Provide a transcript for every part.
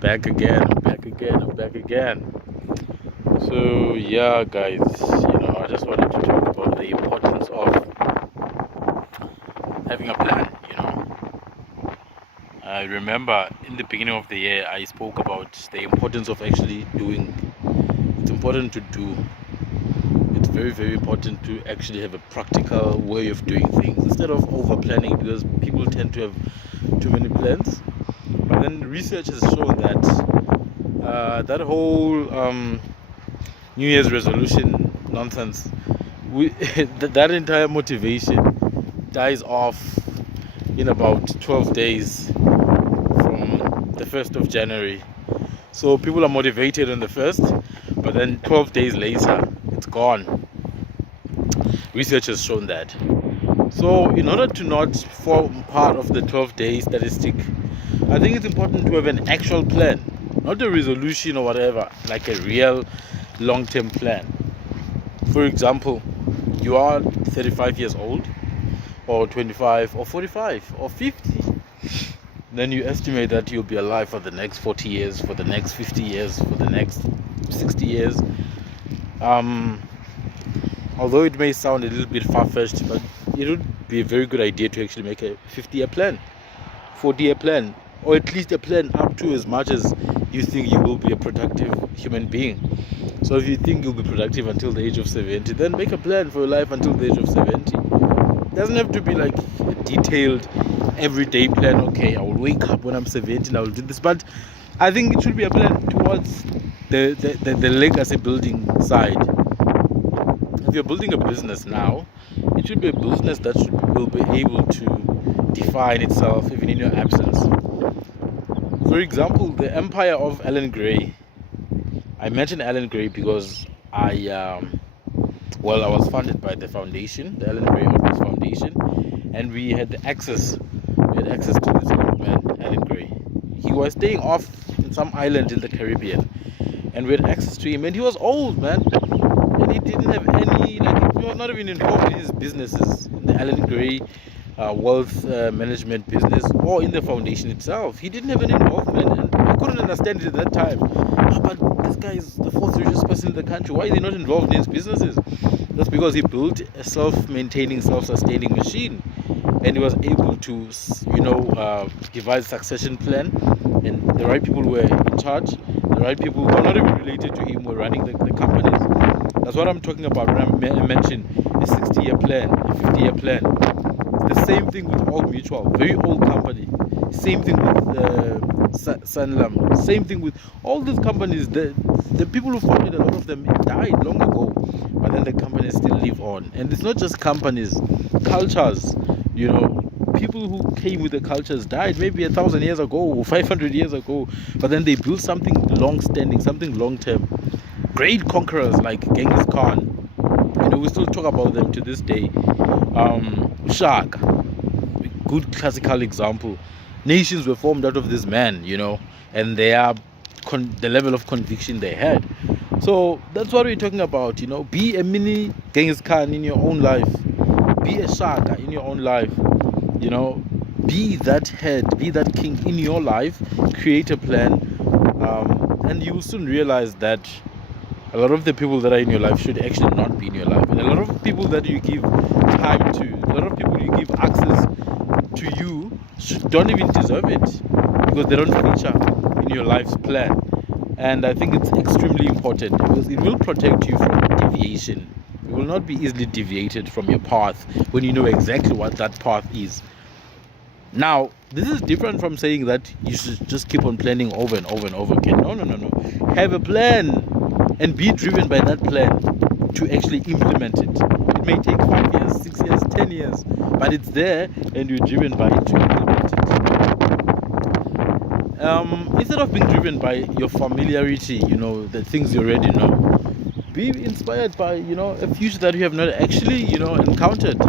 Back again, I'm back again, I'm back again. So, yeah, guys, I just wanted to talk about the importance of having a plan. I remember in the beginning of the year, I spoke about the importance of actually doing. It's important to do. It's very, very important to actually have a practical way of doing things instead of over planning because people tend to have too many plans. But then research has shown that that whole New Year's resolution nonsense, that entire motivation dies off in about 12 days from the 1st of January. So people are motivated on the 1st, but then 12 days later, it's gone. Research has shown that. So, in order to not form part of the 12-day statistic, I think it's important to have an actual plan, not a resolution or whatever, like a real long-term plan. For example, you are 35 years old, or 25, or 45, or 50. Then you estimate that you'll be alive for the next 40 years, for the next 50 years, for the next 60 years. Although it may sound a little bit far-fetched, but it would be a very good idea to actually make a 50-year plan, 40-year plan, or at least a plan up to as much as you think you will be a productive human being. So if you think you'll be productive until the age of 70, then make a plan for your life until the age of 70. It doesn't have to be like a detailed everyday plan. Okay, I will wake up when I'm 70 and I will do this. But I think it should be a plan towards the legacy building side. If you're building a business now, it should be a business that will be able to define itself even in your absence. For example, the empire of Alan Gray. I mentioned Alan Gray because I was funded by the foundation, the Alan Gray Opus Foundation, and we had access to this old man, Alan Gray. He was staying off in some island in the Caribbean, and we had access to him, and he was old, man. And he didn't have any, he was not even involved in his businesses, in the Alan Gray wealth management business or in the foundation itself. He didn't have any involvement, and I couldn't understand it at that time. But this guy is the fourth richest person in the country. Why is he not involved in his businesses? That's because he built a self-maintaining, self-sustaining machine, and he was able to, devise a succession plan, and the right people were in charge. The right people who are not even related to him were running the companies. That's what I'm talking about when I mention a 60-year plan, a 50-year plan. It's the same thing with Old Mutual, very old company. Same thing with Sanlam. Same thing with all these companies. The people who founded a lot of them died long ago, but then the companies still live on. And it's not just companies, cultures. People who came with the cultures died maybe 1,000 years ago or 500 years ago, but then they built something long-standing, something long-term. Great conquerors like Genghis Khan. We still talk about them to this day. Shaka, good classical example. Nations were formed out of this man, and the level of conviction they had. So that's what we're talking about. Be a mini Genghis Khan in your own life. Be a Shaka in your own life. Be that head, be that king in your life. Create a plan, and you will soon realize that a lot of the people that are in your life should actually not be in your life. And a lot of people that you give time to, a lot of people you give access to you don't even deserve it because they don't feature in your life's plan. And I think it's extremely important because it will protect you from deviation. You will not be easily deviated from your path when you know exactly what that path is. Now, this is different from saying that you should just keep on planning over and over and over again. No. Have a plan and be driven by that plan to actually implement it. It may take 5 years, 6 years, 10 years, but it's there and you're driven by it to implement it. Instead of being driven by your familiarity, the things you already know, be inspired by, a future that you have not actually, encountered,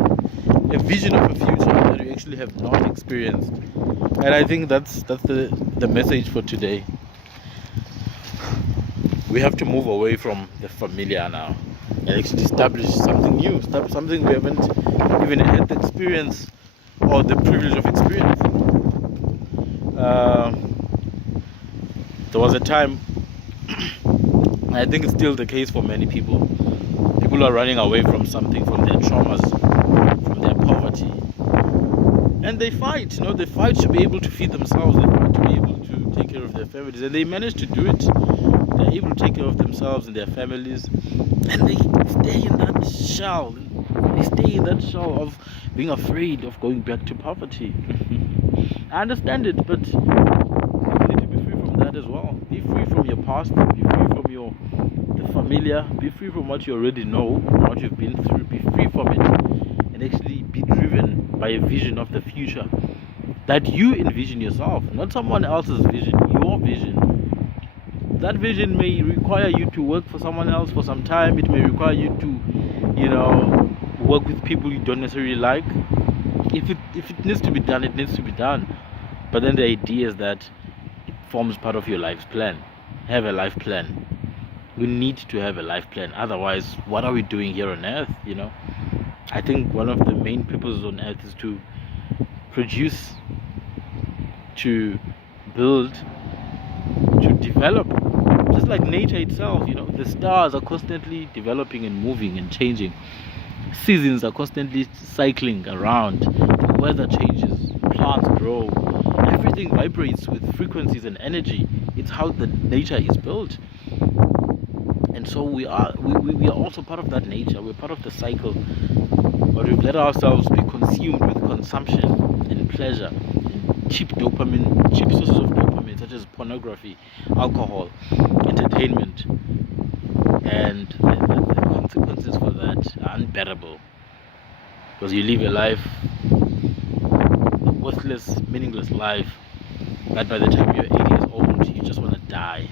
a vision of a future that you actually have not experienced. And I think that's the message for today. We have to move away from the familiar now and actually establish something new, something we haven't even had the experience or the privilege of experiencing. There was a time, I think it's still the case for many people. People are running away from something, from their traumas, from their poverty. And they fight, they fight to be able to feed themselves, they fight to be able to take care of their families. And they manage to do it. They're able to take care of themselves and their families. And they stay in that shell. They stay in that shell of being afraid of going back to poverty. I understand it, but you need to be free from that as well. Be free from your past, be free from the familiar, be free from what you already know, what you've been through, be free from it, and actually be driven by a vision of the future that you envision yourself, not someone else's vision, your vision. That vision may require you to work for someone else for some time. It may require you to, work with people you don't necessarily like. If it needs to be done, it needs to be done. But then the idea is that it forms part of your life's plan. Have a life plan. We need to have a life plan. Otherwise, what are we doing here on earth? I think one of the main purposes on earth is to produce, to build, to develop. Just like nature itself, the stars are constantly developing and moving and changing. Seasons are constantly cycling around. The weather changes, plants grow, everything vibrates with frequencies and energy. It's how the nature is built. And so we are also part of that nature. We're part of the cycle. But we've let ourselves be consumed with consumption and pleasure and cheap sources of dopamine, such as pornography, alcohol, entertainment. And the consequences for that are unbearable. Because you live a life, a worthless, meaningless life, that by the time you're 8 years old, you just want to die.